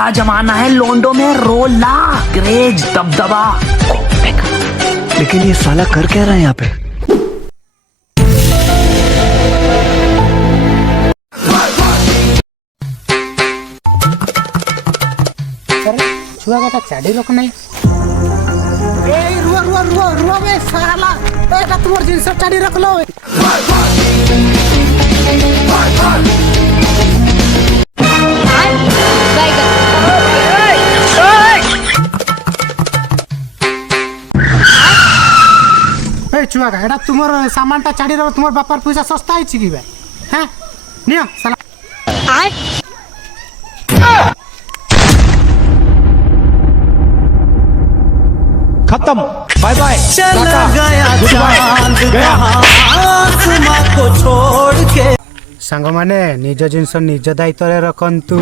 रोला जमाना है लोंडो में, रोला क्रेज दबदबा। लेकिन ये साला कर क्या रहा है यहाँ पे? छुआ का चाड़ी लोक नहीं। ए रुआ रुआ रुआ रुआ बे साला, एटा तुमर जिंस चाड़ी रख लो। ए छुआ का एटा तुमर सामान ता चाड़ी रो, तुमर बापार पैसा सस्ता है छी बे? हैं नियो साला खत्म, बाय बाय। चला गया चांद आसमां को छोड़ के। सांग माने निज जिंस निज दायित्व रे रखंतु।